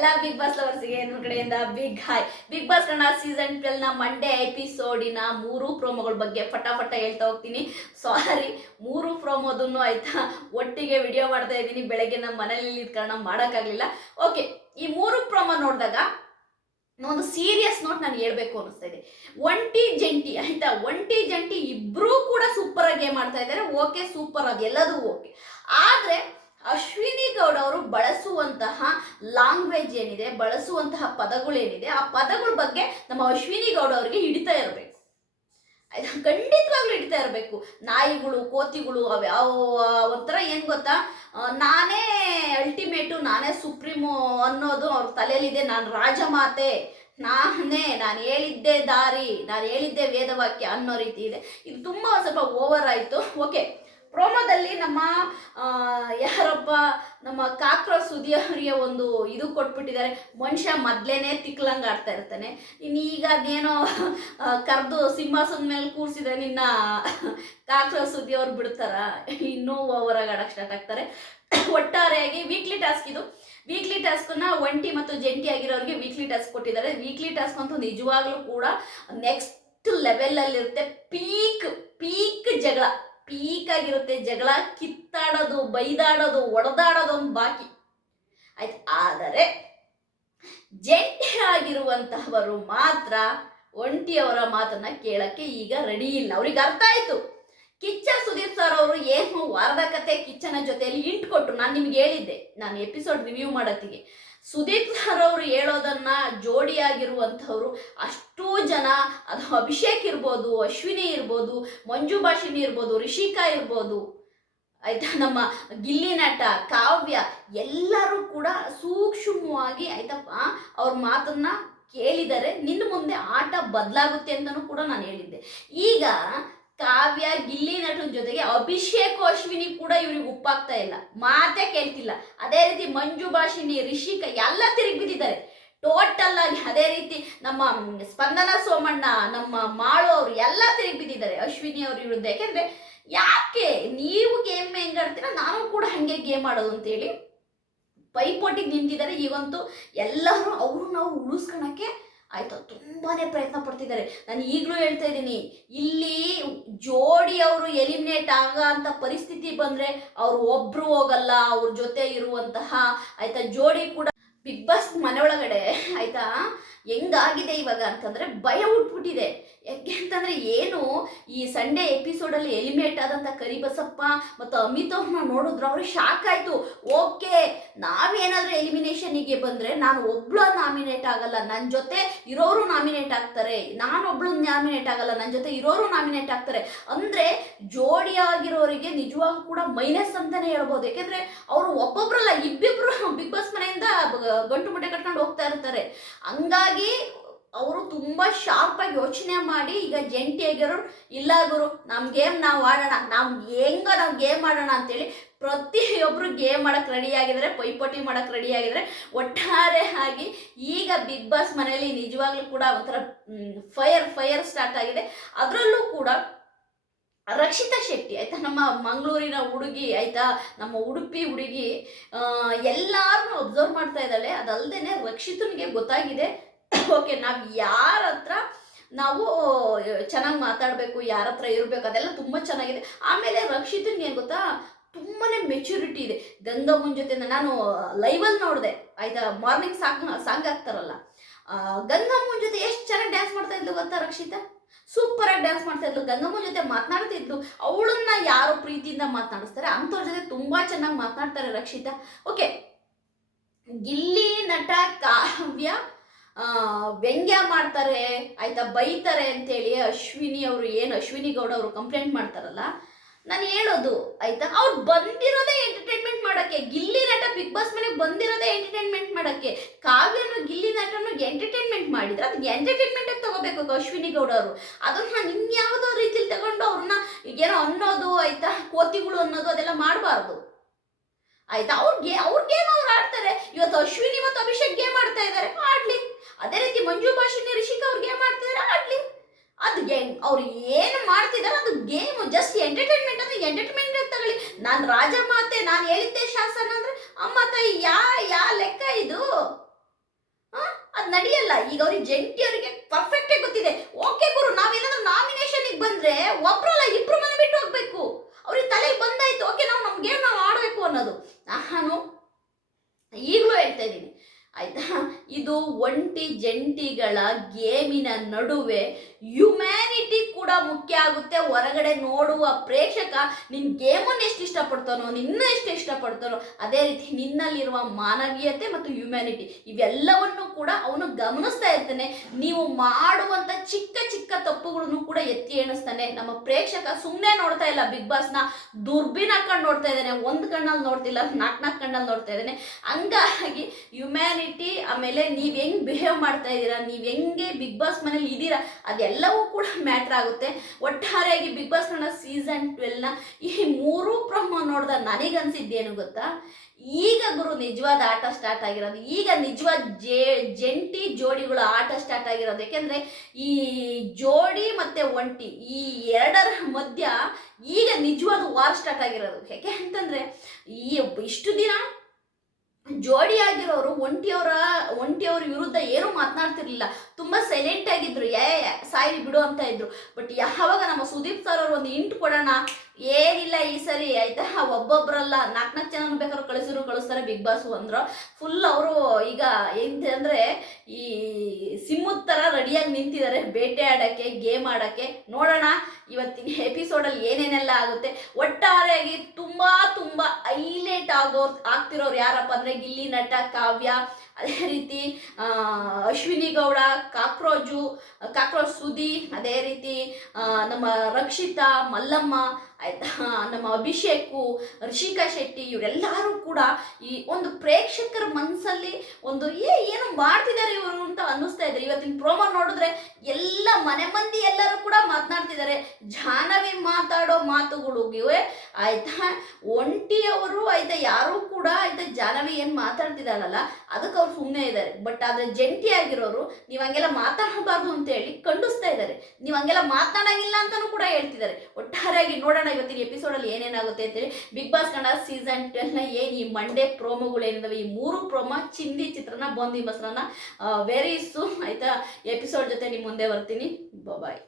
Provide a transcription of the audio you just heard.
ಎಲ್ಲ big boss ಲವರ್ಸ್ಗೆ ನನ್ನ ಕಡೆಯಿಂದ big hi big boss Kannada season ಟ್ವೆಲ್ನ Monday ಎಪಿಸೋಡಿನ ಮೂರು ಪ್ರೋಮೋಗಳ ಬಗ್ಗೆ ಫಟಾಫಟ ಹೇಳ್ತಾ ಹೋಗ್ತೀನಿ. ಸಾರಿ ಮೂರು ಪ್ರೋಮೋದನ್ನು ಆಯ್ತಾ? ಒಟ್ಟಿಗೆ ವಿಡಿಯೋ ಮಾಡ್ತಾ ಇದ್ದೀನಿ. ಬೆಳಗ್ಗೆ ನಮ್ಮ ಮನೇಲಿ ಕಾರಣ ಮಾಡೋಕ್ಕಾಗಲಿಲ್ಲ. ಓಕೆ ಈ ಮೂರು ಪ್ರೋಮೋ ನೋಡಿದಾಗ ಒಂದು ಸೀರಿಯಸ್ ನೋಟ್ ನಾನು ಹೇಳ್ಬೇಕು ಅನಿಸ್ತಾ ಇದೆ. ಒಂಟಿ ಜಂಟಿ ಆಯ್ತಾ? ಒಂಟಿ ಜಂಟಿ ಇಬ್ಬರೂ ಕೂಡ ಸೂಪರ್ ಆಗಿ ಮಾಡ್ತಾ ಇದ್ದಾರೆ ಓಕೆ ಸೂಪರ್ ಆಗಿ, ಎಲ್ಲದೂ ಓಕೆ ಆದ್ರೆ ಅಶ್ವಿನಿ ಗೌಡ ಅವರು ಬಳಸುವಂತಹ ಲ್ಯಾಂಗ್ವೇಜ್ ಏನಿದೆ, ಬಳಸುವಂತಹ ಪದಗಳೇನಿದೆ, ಆ ಪದಗಳ ಬಗ್ಗೆ ನಮ್ಮ ಅಶ್ವಿನಿ ಗೌಡ ಅವರಿಗೆ ಹಿಡಿತಾ ಇರಬೇಕು. ಆಯ್ತಾ ಖಂಡಿತವಾಗ್ಲೂ ಹಿಡಿತಾ ಇರಬೇಕು. ನಾಯಿಗಳು, ಕೋತಿಗಳು ಅವ್ಯಾವ ಒಂಥರ ಏನು ಗೊತ್ತಾ? ನಾನೇ ಅಲ್ಟಿಮೇಟು ನಾನೇ ಸುಪ್ರೀಮು ಅನ್ನೋದು ಅವ್ರ ತಲೆಯಲ್ಲಿದೆ. ನಾನು ರಾಜಮಾತೆ, ನಾನೇ, ನಾನು ಹೇಳಿದ್ದೆ ದಾರಿ, ನಾನು ಹೇಳಿದ್ದೆ ವೇದವಾಕ್ಯ ಅನ್ನೋ ರೀತಿ ಇದೆ. ಇದು ತುಂಬ ಸ್ವಲ್ಪ ಓವರ್ ಆಯಿತು. ಓಕೆ ಪ್ರೋಮೋದಲ್ಲಿ ನಮ್ಮ ಯಾರೊಬ್ಬ ನಮ್ಮ ಕಾಕ್ರೋಚ್ ಸುದಿ ಅವರಿಗೆ ಒಂದು ಇದು ಕೊಟ್ಬಿಟ್ಟಿದ್ದಾರೆ. ಮನುಷ್ಯ ಮೊದ್ಲೇನೆ ತಿಕ್ಲಂಗೆ ಆಡ್ತಾ ಇರ್ತಾನೆ. ಇನ್ನು ಈಗ ಅದೇನೋ ಕರೆದು ಸಿಂಹಾಸನ ಮೇಲೆ ಕೂರಿಸಿದ್ರೆ ನಿನ್ನ ಕಾಕ್ರೋಚ್ ಸುದ್ದಿ ಅವ್ರು ಬಿಡ್ತಾರ. ಇನ್ನೂ ಓವರಾಗಿ ಆಡಕ್ಕೆ ಸ್ಟಾರ್ಟ್ ಆಗ್ತಾರೆ. ಒಟ್ಟಾರೆಯಾಗಿ ವೀಕ್ಲಿ ಟಾಸ್ಕ್ ಇದು. ವೀಕ್ಲಿ ಟಾಸ್ಕನ್ನ ಒಂಟಿ ಮತ್ತು ಜಂಟಿ ಆಗಿರೋರಿಗೆ ವೀಕ್ಲಿ ಟಾಸ್ಕ್ ಕೊಟ್ಟಿದ್ದಾರೆ. ವೀಕ್ಲಿ ಟಾಸ್ಕ್ ಅಂತೂ ನಿಜವಾಗ್ಲೂ ಕೂಡ ನೆಕ್ಸ್ಟ್ ಲೆವೆಲಲ್ಲಿರುತ್ತೆ ಪೀಕ್ ಪೀಕ್ ಜಗಳ. ಪೀಕ್ ಆಗಿರುತ್ತೆ ಜಗಳ, ಕಿತ್ತಾಡೋದು, ಬೈದಾಡೋದು, ಒಡೆದಾಡೋದು ಒಂದು ಬಾಕಿ. ಆಯ್ತು, ಆದರೆ ಜಂಟಿ ಆಗಿರುವಂತಹವರು ಮಾತ್ರ ಒಂಟಿಯವರ ಮಾತನ್ನ ಕೇಳಕ್ಕೆ ಈಗ ರೆಡಿ ಇಲ್ಲ. ಅವ್ರಿಗೆ ಅರ್ಥ ಆಯ್ತು. ಕಿಚ್ಚ ಸುದೀಪ್ ಸರ್ ಅವರು ಏನು ವಾರದ ಕತೆ ಕಿಚ್ಚನ ಜೊತೆಯಲ್ಲಿ ಇಂಟ್ ಕೊಟ್ರು. ನಾನು ನಿಮ್ಗೆ ಹೇಳಿದ್ದೆ. ನಾನು ಎಪಿಸೋಡ್ ರಿವ್ಯೂ ಮಾಡೋತ್ತಿಗೆ ಸುದೀಪ್ ಸರ್ ಅವರು ಹೇಳೋದನ್ನ ಜೋಡಿಯಾಗಿರುವಂಥವ್ರು ಅಷ್ಟೂ ಜನ. ಅದು ಅಭಿಷೇಕ್ ಇರ್ಬೋದು, ಅಶ್ವಿನಿ ಇರ್ಬೋದು, ಮಂಜು ಭಾಷಿನಿ ಇರ್ಬೋದು, ರಿಷಿಕಾ ಇರ್ಬೋದು. ಆಯ್ತಾ? ನಮ್ಮ ಗಿಲ್ಲಿ ನಟ, ಕಾವ್ಯ ಎಲ್ಲರೂ ಕೂಡ ಸೂಕ್ಷ್ಮವಾಗಿ ಆಯ್ತಪ್ಪ, ಅವ್ರ ಮಾತನ್ನ ಕೇಳಿದರೆ ನಿನ್ನ ಮುಂದೆ ಆಟ ಬದಲಾಗುತ್ತೆ ಅಂತಲೂ ಕೂಡ ನಾನು ಹೇಳಿದ್ದೆ. ಈಗ ಕಾವ್ಯ, ಗಿಲ್ಲಿ ನಟನ ಜೊತೆಗೆ ಅಭಿಷೇಕ್ ಅಶ್ವಿನಿ ಕೂಡ ಇವ್ರಿಗೆ ಉಪ್ಪಾಗ್ತಾ ಇಲ್ಲ. ಮಾತೇ ಕೇಳ್ತಿಲ್ಲ. ಅದೇ ರೀತಿ ಮಂಜು ಭಾಷಿನಿ ರಿಷಿಕ ಎಲ್ಲ ತಿರುಗಿ ಬಿದ್ದಿದ್ದಾರೆ ಟೋಟಲ್ ಆಗಿ ಅದೇ ರೀತಿ ನಮ್ಮ ಸ್ಪಂದನ ಸೋಮಣ್ಣ, ನಮ್ಮ ಮಾಳು ಅವರು ಎಲ್ಲ ತಿರುಗಿ ಬಿದ್ದಿದ್ದಾರೆ ಅಶ್ವಿನಿ ಅವ್ರ ವಿರುದ್ಧ. ಯಾಕೆಂದ್ರೆ ಯಾಕೆ ನೀವು ಗೇಮ್ ಹೆಂಗ್ ಆಡ್ತೀರ? ನಾನು ಕೂಡ ಹಂಗೆ ಗೇಮ್ ಆಡೋದು ಅಂತೇಳಿ ಪೈಪೋಟಿಗೆ ನಿಂತಿದ್ದಾರೆ. ಈಗಂತೂ ಎಲ್ಲರೂ ಅವರು ನಾವು ಉಳಿಸ್ಕೊಳಕ್ಕೆ ಆಯ್ತು? ತುಂಬಾ ಪ್ರಯತ್ನ ಪಡ್ತಿದ್ದಾರೆ. ನಾನು ಈಗಲೂ ಹೇಳ್ತಾ ಇದ್ದೀನಿ, ಇಲ್ಲಿ ಜೋಡಿ ಅವರು ಎಲಿಮಿನೇಟ್ ಆಗ ಅಂತ ಪರಿಸ್ಥಿತಿ ಬಂದ್ರೆ ಅವರು ಒಬ್ರು ಹೋಗಲ್ಲ, ಅವ್ರ ಜೊತೆ ಇರುವಂತಹ, ಆಯಿತಾ? ಜೋಡಿ ಕೂಡ ಬಿಗ್ ಬಾಸ್ ಮನೆ ಒಳಗಡೆ, ಆಯಿತಾ? ಹೆಂಗಾಗಿದೆ ಇವಾಗ ಅಂತಂದ್ರೆ ಭಯ ಉಟ್ಬಿಟ್ಟಿದೆ ಯಾಕೆ ಅಂತಂದ್ರೆ ಏನು? ಈ ಸಂಡೇ ಎಪಿಸೋಡಲ್ಲಿ ಎಲಿಮೇಟ್ ಆದಂತ ಕರಿಬಸಪ್ಪ ಮತ್ತು ಅಮಿತ್ ಅವ್ರನ್ನ ನೋಡಿದ್ರು ಅವ್ರಿಗೆ ಶಾಕ್ ಆಯ್ತು. ಓಕೆ ನಾವೇನಾದ್ರೂ ಎಲಿಮಿನೇಷನ್ಗೆ ಬಂದ್ರೆ ನಾನು ಒಬ್ಳು ನಾಮಿನೇಟ್ ಆಗಲ್ಲ. ನನ್ನ ಜೊತೆ ಇರೋರು ನಾಮಿನೇಟ್ ಆಗ್ತಾರೆ. ನಾನೊಬ್ಳು ನಾಮಿನೇಟ್ ಆಗಲ್ಲ. ನನ್ನ ಜೊತೆ ಇರೋರು ನಾಮಿನೇಟ್ ಆಗ್ತಾರೆ. ಅಂದ್ರೆ ಜೋಡಿಯಾಗಿರೋರಿಗೆ ನಿಜವಾಗೂ ಕೂಡ ಮೈನಸ್ ಅಂತಾನೆ ಹೇಳ್ಬೋದು. ಯಾಕೆಂದ್ರೆ ಅವರು ಒಬ್ಬೊಬ್ರಲ್ಲ, ಇಬ್ಬಿಬ್ರು ಬಿಗ್ ಬಾಸ್ ಮನೆಯಿಂದ ಗಂಟು ಮುಟ್ಟೆ ಕಟ್ಕೊಂಡು ಹೋಗ್ತಾ ಇರ್ತಾರೆ. ಹಂಗಾಗಿ ಅವರು ತುಂಬಾ ಶಾರ್ಪ್ ಆಗಿ ಯೋಚನೆ ಮಾಡಿ, ಈಗ ಜಂಟಿ ಆಗಿರೋ ಇಲ್ಲ ಗುರು, ನಮ್ ಗೇಮ್ ನಾವು ಆಡೋಣ ನಮ್ ಹೆಂಗ ನಾವು ಗೇಮ್ ಆಡೋಣ ಅಂತೇಳಿ ಪ್ರತಿಯೊಬ್ರು ಗೇಮ್ ಮಾಡಕ್ ರೆಡಿ ಆಗಿದ್ರೆ, ಪೈಪೋಟಿ ಮಾಡಕ್ ರೆಡಿ ಆಗಿದ್ರೆ. ಒಟ್ಟಾರೆ ಆಗಿ ಈಗ ಬಿಗ್ ಬಾಸ್ ಮನೆಯಲ್ಲಿ ನಿಜವಾಗ್ಲೂ ಕೂಡ ಒಂಥರ ಫೈರ್ ಫೈರ್ ಸ್ಟಾರ್ಟ್ ಆಗಿದೆ. ಅದರಲ್ಲೂ ಕೂಡ ರಕ್ಷಿತಾ ಶೆಟ್ಟಿ, ಆಯ್ತಾ, ನಮ್ಮ ಮಂಗಳೂರಿನ ಹುಡುಗಿ, ಆಯ್ತಾ, ನಮ್ಮ ಉಡುಪಿ ಹುಡುಗಿ ಎಲ್ಲಾರನ್ನೂ ಅಬ್ಸರ್ವ್ ಮಾಡ್ತಾ ಇದ್ದಾಳೆ. ಅದಲ್ದೇನೆ ರಕ್ಷಿತನಿಗೆ ಗೊತ್ತಾಗಿದೆ ಓಕೆ, ನಾವು ಯಾರ ಹತ್ರ ನಾವು ಚೆನ್ನಾಗಿ ಮಾತಾಡಬೇಕು, ಯಾರ ಹತ್ರ ಇರಬೇಕು, ಅದೆಲ್ಲ ತುಂಬ ಚೆನ್ನಾಗಿದೆ. ಆಮೇಲೆ ರಕ್ಷಿತನ್ಗೆ ಏನು ಗೊತ್ತಾ? ತುಂಬಾನೇ ಮೆಚುರಿಟಿ ಇದೆ. ಗಂಗಮ್ಮನ ಜೊತೆ ನಾನು ಲೈವಲ್ಲಿ ನೋಡಿದೆ. ಆಯ್ತಾ? ಮಾರ್ನಿಂಗ್ ಸಾಂಗ್ ಸಾಂಗ್ ಹಾಕ್ತಾರಲ್ಲ. ಗಂಗಾ ಗಂಗಮ್ಮನ ಜೊತೆ ಎಷ್ಟು ಚೆನ್ನಾಗಿ ಡ್ಯಾನ್ಸ್ ಮಾಡ್ತಾ ಇದ್ಲು ಗೊತ್ತಾ ರಕ್ಷಿತಾ? ಸೂಪರ್ ಆಗಿ ಡ್ಯಾನ್ಸ್ ಮಾಡ್ತಾ ಇದ್ಲು. ಗಂಗಮ್ಮನ ಜೊತೆ ಮಾತನಾಡ್ತಿದ್ಲು ಅವಳನ್ನ ಯಾರು ಪ್ರೀತಿಯಿಂದ ಮಾತನಾಡಿಸ್ತಾರೆ. ಅಂಥವ್ರ ಜೊತೆ ತುಂಬಾ ಚೆನ್ನಾಗಿ ಮಾತನಾಡ್ತಾರೆ ರಕ್ಷಿತಾ. ಓಕೆ. ಗಿಲ್ಲಿ ನಟ ಕಾವ್ಯ ವ್ಯಂಗ್ಯ ಮಾಡ್ತಾರೆ, ಆಯ್ತಾ ಬೈತಾರೆ ಅಂತೇಳಿ ಅಶ್ವಿನಿ ಅವರು ಏನು, ಅಶ್ವಿನಿ ಗೌಡ ಅವರು ಕಂಪ್ಲೇಂಟ್ ಮಾಡ್ತಾರಲ್ಲ, ನಾನು ಹೇಳೋದು, ಆಯ್ತಾ? ಅವ್ರು ಬಂದಿರೋದೇ ಎಂಟರ್ಟೈನ್ಮೆಂಟ್ ಮಾಡೋಕ್ಕೆ, ಗಿಲ್ಲಿ ನಟ ಬಿಗ್ ಬಾಸ್ ಮನೆಗೆ ಬಂದಿರೋದೇ ಎಂಟರ್ಟೈನ್ಮೆಂಟ್ ಮಾಡೋಕ್ಕೆ, ಕಾವ್ಯನು, ಗಿಲ್ಲಿ ನಟನು ಎಂಟರ್ಟೈನ್ಮೆಂಟ್ ಮಾಡಿದ್ರೆ ಅದು ಎಂಟರ್ಟೈನ್ಮೆಂಟ್ ತಗೋಬೇಕು ಅಶ್ವಿನಿ ಗೌಡ ಅವರು. ಅದನ್ನ ಇನ್ಯಾವುದೋ ರೀತಿಲಿ ತಗೊಂಡು ಅವ್ರನ್ನ ಏನೋ ಅನ್ನೋದು, ಆಯ್ತಾ, ಕೋತಿಗಳು ಅನ್ನೋದು ಅದೆಲ್ಲ ಮಾಡಬಾರ್ದು. ಆಯ್ತಾ? ಅವ್ರಿಗೆ ಅವ್ರ ಗೇಮ್ ಅವ್ರು ಆಡ್ತಾರೆ. ಇವತ್ತು ಅಶ್ವಿನಿ ಮತ್ತು ಅಭಿಷೇಕ್ ಗೇಮ್ ಆಡ್ತಾ ಇದ್ದಾರೆ. ಅದೇ ರೀತಿ ಮಂಜು ಭಾಷಿನಿ ರಿಷಿಕ್ ಅವ್ರು ಗೇಮ್ ಆಡ್ತಿದಾರ? ಆಡ್ಲಿ ಅದು ಗೇಮ್ ಅವ್ರು ಏನು ಮಾಡ್ತಿದಾರೆ ಅದು ಗೇಮ್ ಜಸ್ಟ್ ಎಂಟರ್ಟೈನ್ಮೆಂಟ್ ಅಂದ್ರೆ ಎಂಟರ್ಟೈನ್ಮೆಂಟ್ ತಗೊಳ್ಳಿ. ನಾನು ರಾಜ ಮಾತೆ, ನಾನು ಹೇಳಿದ್ದೆ ಶಾಸನ ಅಂದ್ರೆ ಅಮ್ಮ ತಾಯಿ, ಯಾ ಯಾ ಲೆಕ್ಕ ಇದು? ಅದು ನಡೆಯಲ್ಲ. ಈಗ ಅವ್ರಿಗೆ ಜಂಟಿ ಅವರಿಗೆ ಪರ್ಫೆಕ್ಟ್ ಗೊತ್ತಿದೆ. ಓಕೆ ಗುರು, ನಾವೇನಾದ್ರೂ ನಾಮಿನೇಷನ್ಗೆ ಬಂದ್ರೆ ಒಬ್ರಲ್ಲ ಇಬ್ರು ಮನೆ ಬಿಟ್ಟು ಹೋಗ್ಬೇಕು. ಅವ್ರಿಗೆ ತಲೆಗೆ ಬಂದಾಯ್ತು. ಓಕೆ ನಾವು ನಮ್ಮ ಗೇಮ್ ನಾವು ಆಡಬೇಕು ಅನ್ನೋದು. ನಾನು ಈಗಲೂ ಹೇಳ್ತಾ ಇದ್ದೀನಿ. ಆಯ್ತಾ? ಇದು ಒಂಟಿ ಜಂಟಿಗಳ ಗೇಮಿನ ನಡುವೆ ಹ್ಯುಮ್ಯಾನಿಟಿ ಕೂಡ ಮುಖ್ಯ ಆಗುತ್ತೆ. ಹೊರಗಡೆ ನೋಡುವ ಪ್ರೇಕ್ಷಕ ನಿನ್ನ ಗೇಮನ್ನು ಎಷ್ಟು ಇಷ್ಟಪಡ್ತಾನೋ, ನಿನ್ನ ಎಷ್ಟು ಇಷ್ಟಪಡ್ತಾನೋ, ಅದೇ ರೀತಿ ನಿನ್ನಲ್ಲಿರುವ ಮಾನವೀಯತೆ ಮತ್ತು ಹ್ಯುಮ್ಯಾನಿಟಿ ಇವೆಲ್ಲವನ್ನು ಕೂಡ ಅವನು ಗಮನಿಸ್ತಾ ಇರ್ತಾನೆ. ನೀವು ಮಾಡುವಂಥ ಚಿಕ್ಕ ಚಿಕ್ಕ ತಪ್ಪುಗಳನ್ನು ಕೂಡ ಎತ್ತಿ ಎಣಿಸ್ತಾನೆ. ನಮ್ಮ ಪ್ರೇಕ್ಷಕ ಸುಮ್ಮನೆ ನೋಡ್ತಾ ಇಲ್ಲ ಬಿಗ್ ಬಾಸ್ನ ದುರ್ಬಿನ ಹಾಕೊಂಡು ನೋಡ್ತಾ ಇದ್ದಾನೆ. ಒಂದು ಕಣ್ಣಲ್ಲಿ ನೋಡ್ತಿಲ್ಲ ನಾಲ್ಕು ನಾಲ್ಕು ಕಣ್ಣಲ್ಲಿ ನೋಡ್ತಾ ಇದ್ದಾನೆ. ಹಂಗಾಗಿ ಹ್ಯುಮ್ಯಾನಿಟಿ ಆಮೇಲೆ ನೀವು ಹೆಂಗ್ ಬಿಹೇವ್ ಮಾಡ್ತಾ ಇದ್ದೀರಾ, ನೀವು ಹೆಂಗೆ ಬಿಗ್ ಬಾಸ್ ಮನೇಲಿ ಇದ್ದೀರಾ, ಅದೆಲ್ಲವೂ ಕೂಡ ಮ್ಯಾಟ್ರ್ ಆಗುತ್ತೆ. ಒಟ್ಟಾರೆಯಾಗಿ ಬಿಗ್ ಬಾಸ್ ಕನ್ನಡ ಸೀಸನ್ ಟ್ವೆಲ್ನ ಈ ಮೂರು ಪ್ರೊಮೋ ನೋಡ್ದ ನನಗನ್ಸಿದ್ದೇನು ಗೊತ್ತಾ? ಈಗ ಗುರು ನಿಜವಾದ ಆಟ ಸ್ಟಾರ್ಟ್ ಆಗಿರೋದು. ಈಗ ನಿಜವಾದ ಜೇ, ಜಂಟಿ ಜೋಡಿಗಳ ಆಟ ಸ್ಟಾರ್ಟ್ ಆಗಿರೋದು. ಯಾಕೆಂದ್ರೆ ಈ ಜೋಡಿ ಮತ್ತೆ ಒಂಟಿ, ಈ ಎರಡರ ಮಧ್ಯ ಈಗ ನಿಜವಾದ ವಾರ್ ಸ್ಟಾರ್ಟ್ ಆಗಿರೋದು. ಯಾಕೆ ಅಂತಂದ್ರೆ ಈ ಇಷ್ಟು ದಿನ ಜೋಡಿಯಾಗಿರೋರು ಒಂಟಿಯವರ, ಒಂಟಿಯವ್ರ ವಿರುದ್ಧ ಏನು ಮಾತನಾಡ್ತಿರ್ಲಿಲ್ಲ. ತುಂಬಾ ಸೈಲೆಂಟ್ ಆಗಿದ್ರು. ಏ ಸಾಯಿ ಬಿಡು ಅಂತ ಇದ್ರು. ಬಟ್ ಯಾವಾಗ ನಮ್ಮ ಸುದೀಪ್ ಸರ್ ಅವರು ಒಂದು ಇಂಟ್ ಕೊಡೋಣ? ಏನಿಲ್ಲ ಈ ಸರಿ, ಆಯ್ತಾ? ಒಬ್ಬೊಬ್ರಲ್ಲ ನಾಲ್ಕು ನಾಲ್ಕು ಬಿಗ್ ಬಾಸ್ ಅಂದ್ರು. ಫುಲ್ ಅವರು ಈಗ ಎಂತ ಅಂದರೆ ಈ ಸಿಮ್ಮುದ್ ಥರ ರೆಡಿಯಾಗಿ ನಿಂತಿದ್ದಾರೆ ಬೇಟೆ ಆಡಕ್ಕೆ ಗೇಮ್ ಆಡಕ್ಕೆ. ನೋಡೋಣ ಇವತ್ತಿನ ಎಪಿಸೋಡಲ್ಲಿ ಏನೇನೆಲ್ಲ ಆಗುತ್ತೆ. ಒಟ್ಟಾರೆಯಾಗಿ ತುಂಬಾ ತುಂಬಾ ಹೈಲೈಟ್ ಆಗೋ, ಆಗ್ತಿರೋರು ಯಾರಪ್ಪ ಅಂದ್ರೆ ಗಿಲ್ಲಿ ನಟ, ಕಾವ್ಯ ಅದೇ ರೀತಿ ಅಶ್ವಿನಿ ಗೌಡ, ಕಾಕ್ರೋಜು, ಕಾಕ್ರೋಜ್ ಸುದಿ, ಅದೇ ರೀತಿ ನಮ್ಮ ರಕ್ಷಿತಾ, ಮಲ್ಲಮ್ಮ, ಆಯ್ತಾ, ನಮ್ಮ ಅಭಿಷೇಕು ಋಷಿಕಾ ಶೆಟ್ಟಿ ಇವರೆಲ್ಲರೂ ಕೂಡ ಈ ಒಂದು ಪ್ರೇಕ್ಷಕರ ಮನಸ್ಸಲ್ಲಿ ಒಂದು, ಏ, ಏನು ಮಾಡ್ತಿದ್ದಾರೆ ಇವರು ಅಂತ ಅನ್ನಿಸ್ತಾ ಇದ್ದಾರೆ ಇವತ್ತಿನ ಪ್ರೋಮೋ ನೋಡಿದ್ರೆ ಎಲ್ಲ ಮನೆ ಮಂದಿ ಎಲ್ಲರೂ ಕೂಡ ಮಾತನಾಡ್ತಿದ್ದಾರೆ. ಜಾಹ್ನವಿ ಮಾತಾಡೋ ಮಾತುಗಳಿಗೆ ಆಯ್ತಾ ಒಂಟಿಯವರು ಆಯ್ತಾ, ಯಾರು ಕೂಡ, ಆಯ್ತಾ, ಜಾಹ್ನವಿ ಏನು ಮಾತಾಡ್ತಿದ್ದಾರಲ್ಲ, ಅದಕ್ಕೆ ಅವ್ರು ಸುಮ್ಮನೆ ಇದ್ದಾರೆ. ಬಟ್ ಆದ್ರೆ ಜಂಟಿ ಆಗಿರೋರು ನೀವು ಹಂಗೆಲ್ಲ ಮಾತಾಡಬಾರ್ದು ಅಂತ ಹೇಳಿ ಖಂಡಿಸ್ತಾ ಇದ್ದಾರೆ. ನೀವು ಹಂಗೆಲ್ಲ ಮಾತನಾಡಂಗಿಲ್ಲ ಅಂತಾನೂ ಕೂಡ ಹೇಳ್ತಿದ್ದಾರೆ. ಒಟ್ಟಾರೆಯಾಗಿ ನೋಡೋಣ ಇವತ್ತಿನ ಎಪಿಸೋಡಲ್ಲಿ ಏನೇನಾಗುತ್ತೆ ಅಂತೇಳಿ ಬಿಗ್ ಬಾಸ್ ಕನ್ನಡ ಸೀಸನ್ ಟ್ವೆಲ್ನ ಏನು ಈ ಮಂಡೇ ಪ್ರೋಮೋಗಳು ಏನಿದಾವೆ, ಈ ಮೂರು ಪ್ರೋಮೋ ಚಿಂದಿ ಚಿತ್ರನ, ಬೊಂದಿ ಮೊಸರನ್ನ ವೆರಿ ಸೂನ್ ಆಯಿತಾ ಎಪಿಸೋಡ್ ಜೊತೆ ನಿಮ್ಮ ಮುಂದೆ ಬರ್ತೀನಿ. ಬಾಯ್